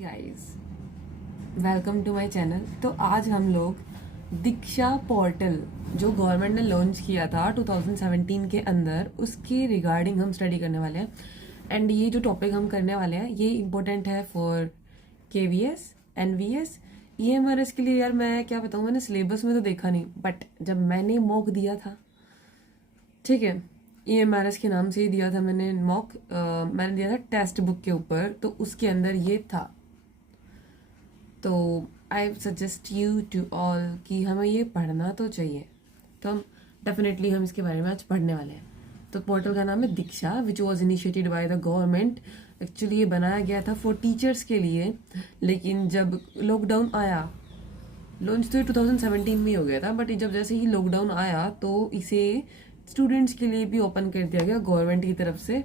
Guys, welcome to my channel. तो आज हम लोग दीक्षा पोर्टल जो गवर्नमेंट ने लॉन्च किया था 2017 के अंदर, उसके रिगार्डिंग हम स्टडी करने वाले हैं। एंड ये जो टॉपिक हम करने वाले हैं ये इम्पोर्टेंट है फॉर केवीएस, एनवीएस, ईएमआरएस के लिए। यार मैं क्या बताऊँ, मैंने सिलेबस में तो देखा नहीं, बट जब मैंने मॉक दिया था, ठीक है, ईएमआरएस के नाम से ही दिया था मैंने मॉक, मैंने दिया था टेक्स्ट बुक के ऊपर, तो उसके अंदर ये था। तो I suggest you to all कि हमें ये पढ़ना तो चाहिए, तो हम डेफिनेटली हम इसके बारे में आज पढ़ने वाले हैं। तो पोर्टल का नाम है Diksha, which was initiated by the government. Actually ये बनाया गया था फॉर टीचर्स के लिए, लेकिन जब लॉकडाउन आया, लॉन्च तो ये 2017 में ही हो गया था, बट जब जैसे ही लॉकडाउन आया तो इसे स्टूडेंट्स के लिए भी ओपन कर दिया गया गवर्नमेंट की तरफ से।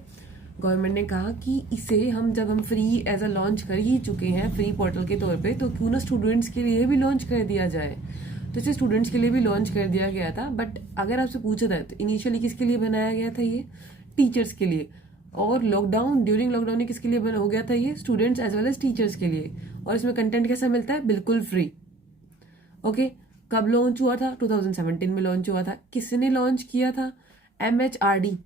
गवर्नमेंट ने कहा कि इसे जब हम फ्री एज अ लॉन्च कर ही चुके हैं फ्री पोर्टल के तौर पे, तो क्यों ना स्टूडेंट्स के लिए भी लॉन्च कर दिया जाए। तो इसे स्टूडेंट्स के लिए भी लॉन्च कर दिया गया था। बट अगर आपसे पूछा जाए तो इनिशियली किसके लिए बनाया गया था, ये टीचर्स के लिए। और ड्यूरिंग लॉकडाउन ये किसके लिए हो गया था, ये students as well as teachers के लिए। और इसमें कंटेंट कैसा मिलता है, बिल्कुल फ्री। ओके, कब लॉन्च हुआ था, 2017 में लॉन्च हुआ था। किसने लॉन्च किया था, MHRD,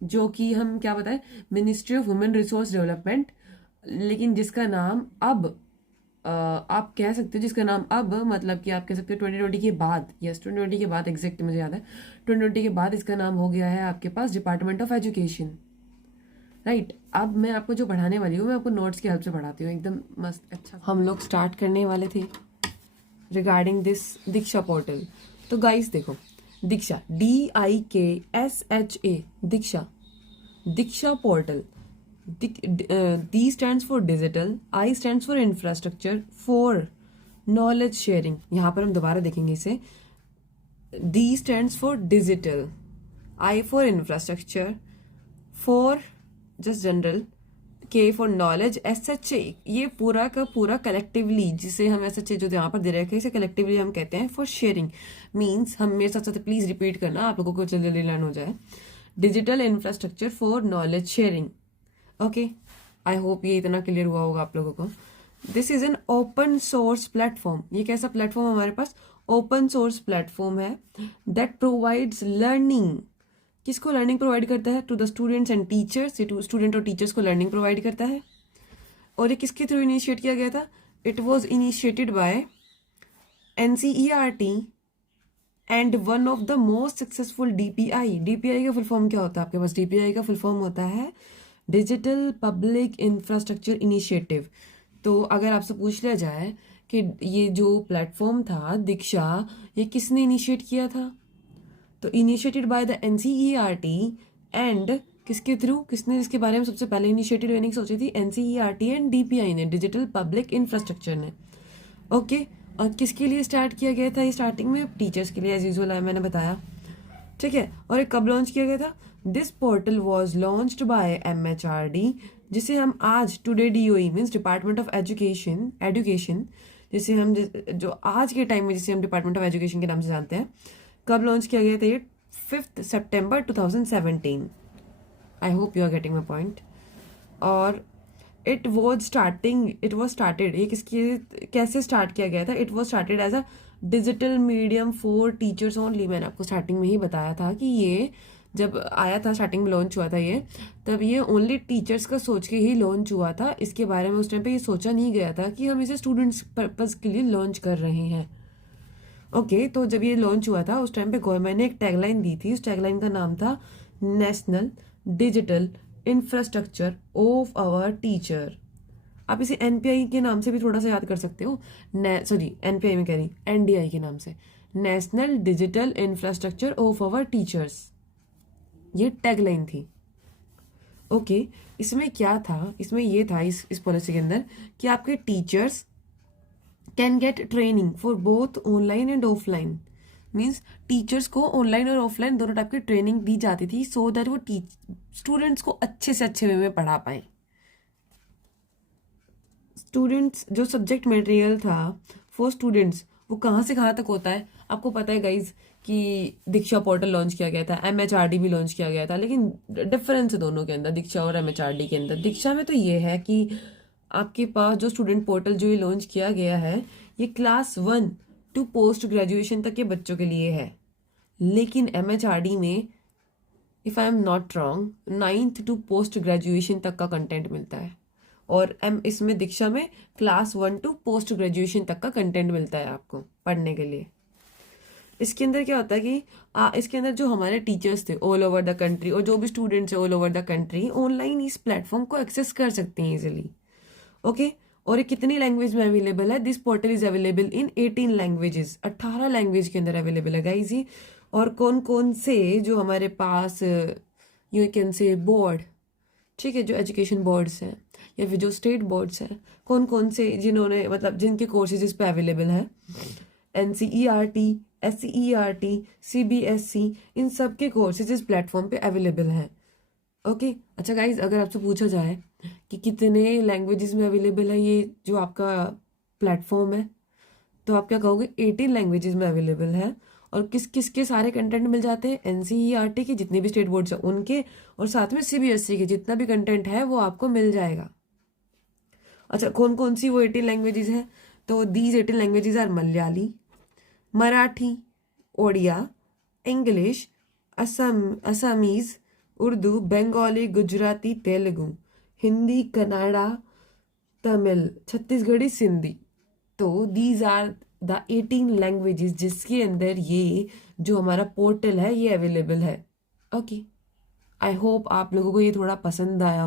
जो कि हम क्या बताएं, ministry of women resource development, लेकिन जिसका नाम अब आप कह सकते हो, जिसका नाम अब मतलब कि आप कह सकते हो 2020 के बाद, यस 2020 के बाद, एग्जैक्ट मुझे याद है 2020 के बाद इसका नाम हो गया है आपके पास डिपार्टमेंट ऑफ एजुकेशन। राइट, अब मैं आपको जो पढ़ाने वाली हूँ मैं आपको नोट्स की हेल्प से पढ़ाती हूँ, एकदम मस्त अच्छा। हम लोग स्टार्ट करने वाले थे रिगार्डिंग दिस दीक्षा पोर्टल। तो गाइस देखो, दीक्षा, DIKSHA, Diksha portal. D stands for digital, I stands for infrastructure, for knowledge sharing। यहाँ पर हम दोबारा देखेंगे इसे। D stands for digital, I for infrastructure, for just general, K for knowledge, SHA ये पूरा का पूरा कलेक्टिवली, जिसे हम SHA जो यहाँ पर दे रखे हैं इसे कलेक्टिवली हम कहते हैं फॉर शेयरिंग। मीन्स हम मेरे साथ साथ प्लीज रिपीट करना, आप लोगों को जल्दी लर्न हो जाए। Digital infrastructure for knowledge sharing. Okay, I hope ये इतना क्लियर हुआ होगा आप लोगों को। This is an open source platform. ये कैसा प्लेटफॉर्म हमारे पास, ओपन सोर्स प्लेटफॉर्म है दैट प्रोवाइड्स लर्निंग। किसको लर्निंग प्रोवाइड करता है, to the students and teachers. ये स्टूडेंट और टीचर्स को लर्निंग प्रोवाइड करता है। और ये किसके थ्रू इनिशिएट किया गया था, it was initiated bye NCERT and one of the most successful DPI। DPI का फुल फॉर्म क्या होता है आपके पास, DPI का फुल फॉर्म होता है डिजिटल पब्लिक इंफ्रास्ट्रक्चर इनिशिएटिव। तो अगर आपसे पूछ लिया जाए कि ये जो प्लेटफॉर्म था दीक्षा, ये किसने इनिशिएट किया था, तो initiated by the NCERT and किसके थ्रू, किसने इसके बारे में सबसे पहले इनिशिएटिव लेने की सोची थी, NCERT एंड DPI ने, डिजिटल पब्लिक इंफ्रास्ट्रक्चर ने। ओके, और किसके लिए स्टार्ट किया गया था ये, स्टार्टिंग में टीचर्स के लिए एज यूजुअल है, मैंने बताया, ठीक है। और ये कब लॉन्च किया गया था, this portal was launched by MHRD, जिसे हम आज today DOE means department of education, जिसे हम जो आज के टाइम में जिसे हम डिपार्टमेंट ऑफ एजुकेशन के नाम से जानते हैं। कब लॉन्च किया गया था ये, 5 सितंबर 2017। I hope you are getting my point. और इट वॉज स्टार्टेड, ये किसकी कैसे स्टार्ट किया गया था, it was started as a digital medium for teachers only. मैंने आपको स्टार्टिंग में ही बताया था कि ये जब आया था, स्टार्टिंग में लॉन्च हुआ था ये, तब ये ओनली टीचर्स का सोच के ही लॉन्च हुआ था। इसके बारे में उस टाइम पे ये सोचा नहीं गया था कि हम इसे स्टूडेंट्स पर्पज के लिए लॉन्च कर रहे हैं। ओके, तो जब ये लॉन्च हुआ था उस टाइम पे गवर्नमेंट ने एक टैगलाइन दी थी। उस टैगलाइन का नाम था national digital infrastructure of our teacher. आप इसे NPI के नाम से भी थोड़ा सा याद कर सकते हो, सॉरी NPI में कह रही, NDI के नाम से, national digital infrastructure of our teachers, ये टैगलाइन थी। ओके, इसमें क्या था, इसमें ये था इस पॉलिसी के अंदर कि आपके teachers can get training for both online and offline. Means teachers को ऑनलाइन और ऑफलाइन दोनों टाइप की ट्रेनिंग दी जाती थी, सो दैट वो स्टूडेंट्स को अच्छे से अच्छे वे में पढ़ा पाए। स्टूडेंट्स जो सब्जेक्ट मटेरियल था फॉर स्टूडेंट्स, वो कहाँ से कहाँ तक होता है आपको पता है गाइज, कि दीक्षा पोर्टल लॉन्च किया गया था, MHRD भी लॉन्च किया गया था, लेकिन डिफरेंस है दोनों के अंदर, दीक्षा और MHRD के अंदर। दीक्षा में तो ये है कि आपके पास जो स्टूडेंट पोर्टल जो ये लॉन्च किया गया है, ये क्लास 1 टू पोस्ट ग्रेजुएशन तक के बच्चों के लिए है। लेकिन MHRD में, if I am not wrong, 9th to post graduation तक का कंटेंट मिलता है। और इसमें दीक्षा में क्लास 1 टू पोस्ट ग्रेजुएशन तक का कंटेंट मिलता है आपको पढ़ने के लिए। इसके अंदर क्या होता है कि इसके अंदर जो हमारे टीचर्स थे ऑल ओवर द कंट्री, और जो भी स्टूडेंट्स हैं all over the country, online इस प्लेटफॉर्म को एक्सेस कर सकते हैं इजीली। ओके, और ये कितनी लैंग्वेज में अवेलेबल है? This portal is available in 18 languages, 18 language के अंदर अवेलेबल है गाइस जी। और कौन कौन से जो हमारे पास यू कैन से बोर्ड, ठीक है, जो एजुकेशन बोर्ड्स हैं या फिर जो स्टेट बोर्ड्स हैं, कौन कौन से जिन्होंने मतलब जिनके कोर्सेज इस पे अवेलेबल हैं, NCERT, SCERT, CBSE, इन सब के कोर्सेज इस प्लेटफॉर्म पे अवेलेबल हैं। ओके, अच्छा गाइज, अगर आपसे पूछा जाए कि कितने लैंग्वेजेस में अवेलेबल है ये जो आपका प्लेटफॉर्म है, तो आप क्या कहोगे? 18 लैंग्वेजेस में अवेलेबल है। और किस किस के सारे कंटेंट मिल जाते हैं? NCERT के जितने भी स्टेट बोर्ड्स हैं उनके, और साथ में CBSE के जितना भी कंटेंट है वो आपको मिल जाएगा। अच्छा, कौन कौन सी वो 18 लैंग्वेजेस हैं? तो these 18 languages are Malayali, Marathi, Odia, English, Assamese, Urdu, Bengali, Gujarati, Telugu, Hindi, Kannada, Tamil, Chhattisgarhi, Sindhi. तो दीज आर द 18 लैंग्वेजेस जिसके अंदर ये जो हमारा पोर्टल है ये अवेलेबल है। ओके, आई होप आप लोगों को ये थोड़ा पसंद आया हो।